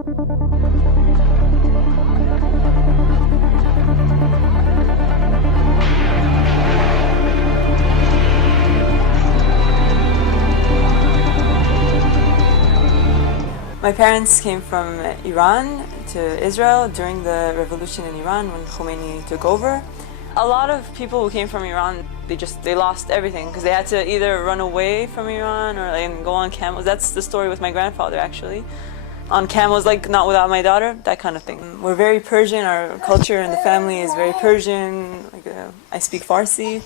My parents came from Iran to Israel during the revolution in Iran when Khomeini took over. A lot of people who came from Iran, they lost everything because they had to either run away from Iran or go on camels. That's the story with my grandfather, actually. On camels, not without my daughter, that kind of thing. We're very Persian. Our culture in the family is very Persian. I speak Farsi.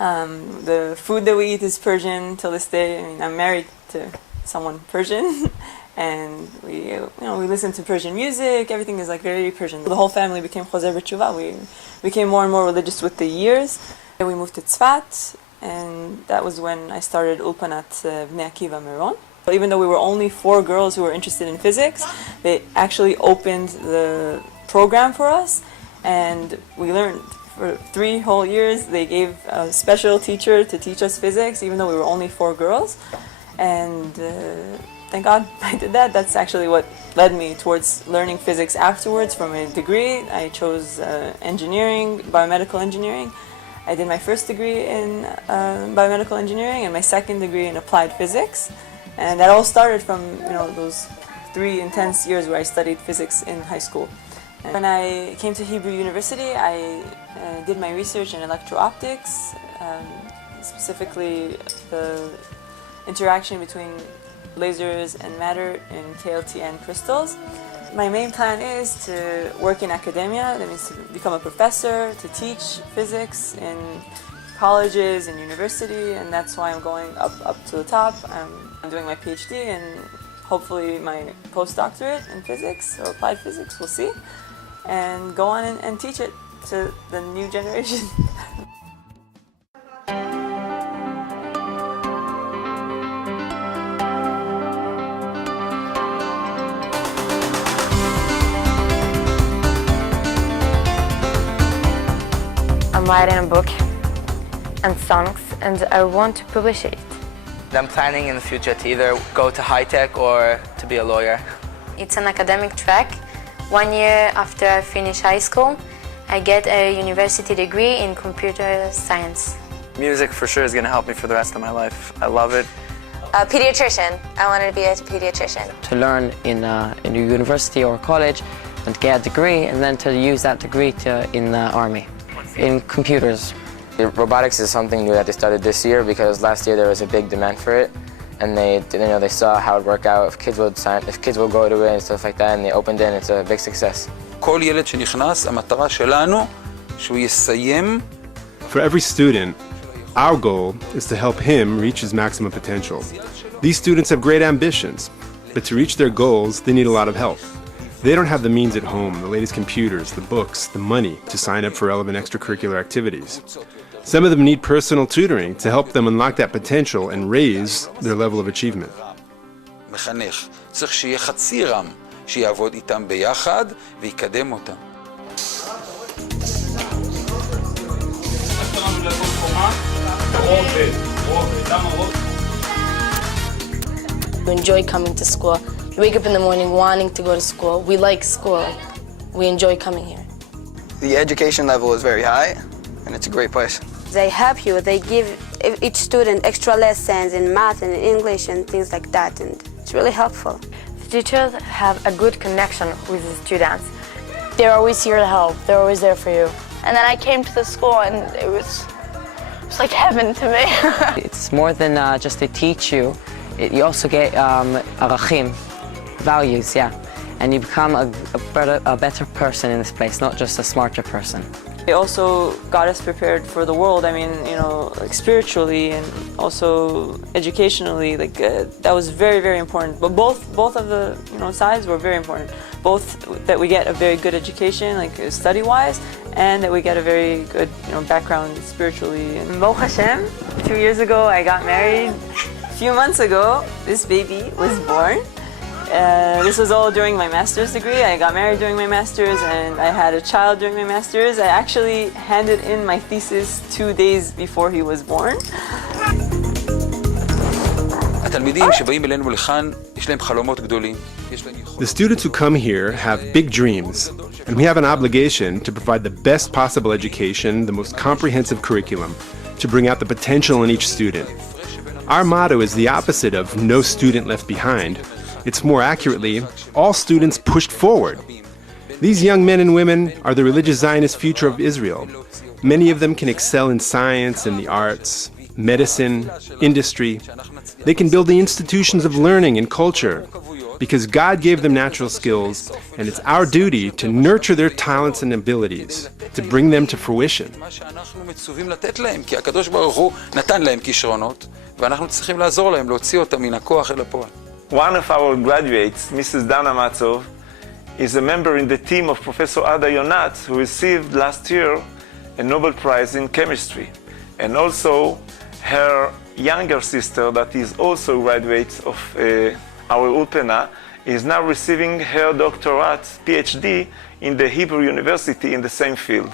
The food that we eat is Persian till this day. I'm married to someone Persian. And we listen to Persian music. Everything is very Persian. The whole family became Chozer B'Tshuva. We became more and more religious with the years. And we moved to Tzfat, and that was when I started Ulpanat Bnei Akiva Meron. Even though we were only 4 girls who were interested in physics, they actually opened the program for us, and we learned for 3 whole years. They gave a special teacher to teach us physics, even though we were only 4 girls. And thank God I did that. That's actually what led me towards learning physics afterwards from a degree. I chose engineering, biomedical engineering. I did my first degree in biomedical engineering and my second degree in applied physics. And that all started from those 3 intense years where I studied physics in high school. And when I came to Hebrew University, I did my research in electro-optics, specifically the interaction between lasers and matter in KLTN crystals. My main plan is to work in academia, that means to become a professor, to teach physics in colleges and university, and that's why I'm going up to the top. I'm doing my PhD and hopefully my postdoctorate in physics or applied physics, we'll see, and go on and teach it to the new generation. I'm writing a book and songs, and I want to publish it. I'm planning in the future to either go to high tech or to be a lawyer. It's an academic track. 1 year after I finish high school, I get a university degree in computer science. Music for sure is going to help me for the rest of my life. I love it. A pediatrician. I wanted to be a pediatrician. To learn in a university or college and to get a degree, and then to use that degree in the army. In computers. Robotics is something new that they started this year because last year there was a big demand for it, and they saw how it would work out if kids would go to it and stuff like that, and they opened it and it's a big success. כל ילד שנכנס, המטרה שלנו שהוא יסיים. For every student, our goal is to help him reach his maximum potential. These students have great ambitions, but to reach their goals, they need a lot of help. They don't have the means at home, the latest computers, the books, the money to sign up for relevant extracurricular activities. Some of them need personal tutoring to help them unlock that potential and raise their level of achievement. מחנך, צריך שיהיה חצי רם, שיעבוד איתם ביחד ויקדם אותם. We enjoy coming to school. We wake up in the morning wanting to go to school. We like school. We enjoy coming here. The education level is very high, and it's a great place. They help you. They give each student extra lessons in math and English and things like that, and it's really helpful. The teachers have a good connection with the students. They're always here to help. They're always there for you. And then I came to the school, and it was like heaven to me. It's more than just they teach you. You also get arachim, values, yeah. And you become a better person in this place, not just a smarter person. It also got us prepared for the world. I mean, spiritually and also educationally, that was very, very important. But both of the sides were very important. Both that we get a very good education, study-wise, and that we get a very good, background spiritually. And Baruch Hashem, 2 years ago I got married. A few months ago, this baby was born. This was all during my master's degree. I got married during my master's and I had a child during my master's. I actually handed in my thesis 2 days before he was born. התלמידים שבאים אלינו לכאן, יש להם חלומות גדולים. The students who come here have big dreams, and we have an obligation to provide the best possible education, the most comprehensive curriculum, to bring out the potential in each student. Our motto is the opposite of no student left behind. It's more accurately, all students pushed forward. These young men and women are the religious Zionist future of Israel. Many of them can excel in science and the arts, medicine, industry. They can build the institutions of learning and culture because God gave them natural skills, and it's our duty to nurture their talents and abilities, to bring them to fruition. One of our graduates, Mrs. Dana Matzov, is a member in the team of Professor Ada Yonat, who received last year a Nobel Prize in chemistry, and also her younger sister, that is also a graduate of our Ulpana, is now receiving her doctorate, PhD, in the Hebrew University in the same field.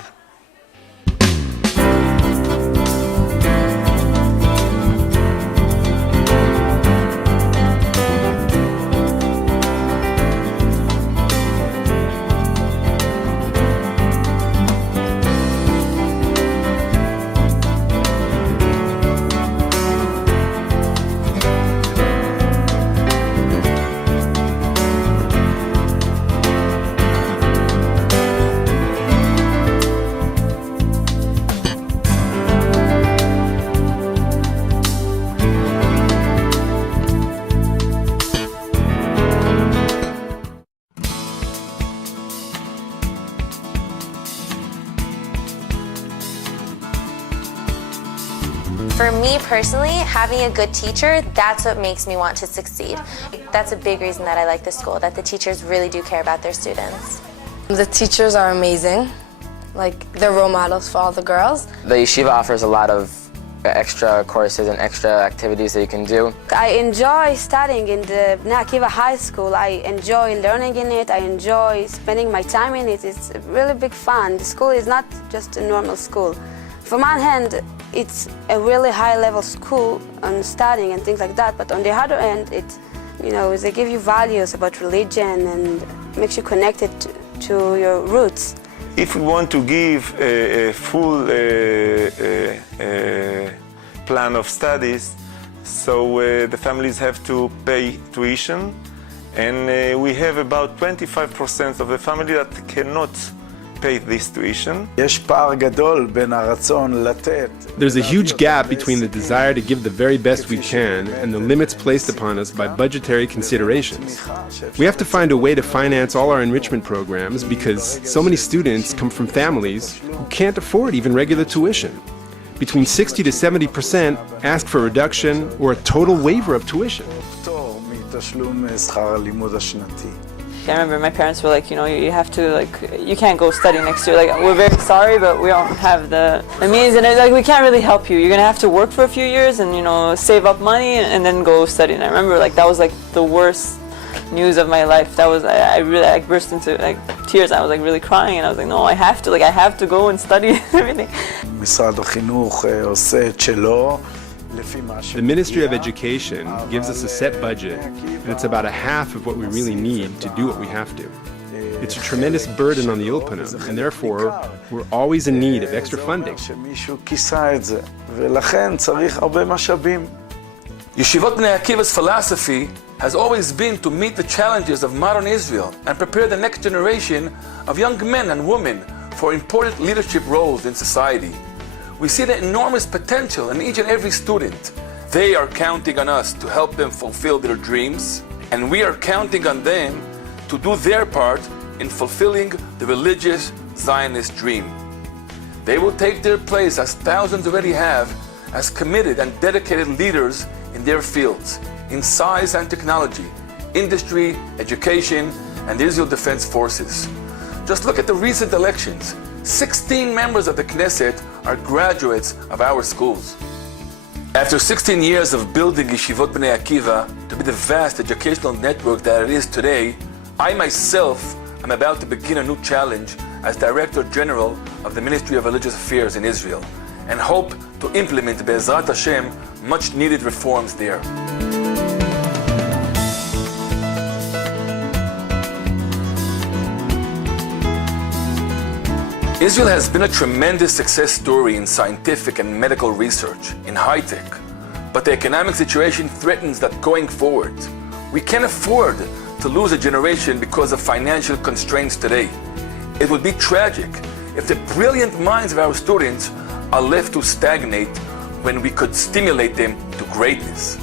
For me personally, having a good teacher, that's what makes me want to succeed. That's a big reason that I like this school, that the teachers really do care about their students. The teachers are amazing. Like, they're role models for all the girls. The yeshiva offers a lot of extra courses and extra activities that you can do. I enjoy studying in the Bnei Akiva High School. I enjoy learning in it. I enjoy spending my time in it. It's really big fun. The school is not just a normal school. From one hand, it's a really high-level school on studying and things like that, but on the other end, they give you values about religion and makes you connected to your roots. If we want to give a full plan of studies, so the families have to pay tuition, and we have about 25% of the family that cannot pay this tuition. There's a huge gap between the desire to give the very best we can and the limits placed upon us by budgetary considerations. We have to find a way to finance all our enrichment programs because so many students come from families who can't afford even regular tuition. Between 60 to 70% ask for a reduction or a total waiver of tuition. I remember my parents were like, you have to, you can't go study next year. Like, we're very sorry, but we don't have the means, and we can't really help you. You're gonna have to work for a few years and, save up money and then go study. And I remember, that was the worst news of my life. That was, I really burst into tears. I was really crying, and I was like, no, I have to go and study everything. The Ministry of Education gives us a set budget, and it's about a half of what we really need to do what we have to. It's a tremendous burden on the Ulpana, and therefore, we're always in need of extra funding. Yeshivat Bnei Akiva's philosophy has always been to meet the challenges of modern Israel and prepare the next generation of young men and women for important leadership roles in society. We see the enormous potential in each and every student. They are counting on us to help them fulfill their dreams, and we are counting on them to do their part in fulfilling the religious Zionist dream. They will take their place, as thousands already have, as committed and dedicated leaders in their fields, in science and technology, industry, education, and the Israel Defense Forces. Just look at the recent elections. 16 members of the Knesset are graduates of our schools. After 16 years of building Yeshivot Bnei Akiva to be the vast educational network that it is today, I myself am about to begin a new challenge as Director General of the Ministry of Religious Affairs in Israel, and hope to implement Be'ezrat Hashem much needed reforms there. Israel has been a tremendous success story in scientific and medical research, in high-tech, but the economic situation threatens that going forward. We can't afford to lose a generation because of financial constraints today. It would be tragic if the brilliant minds of our students are left to stagnate when we could stimulate them to greatness.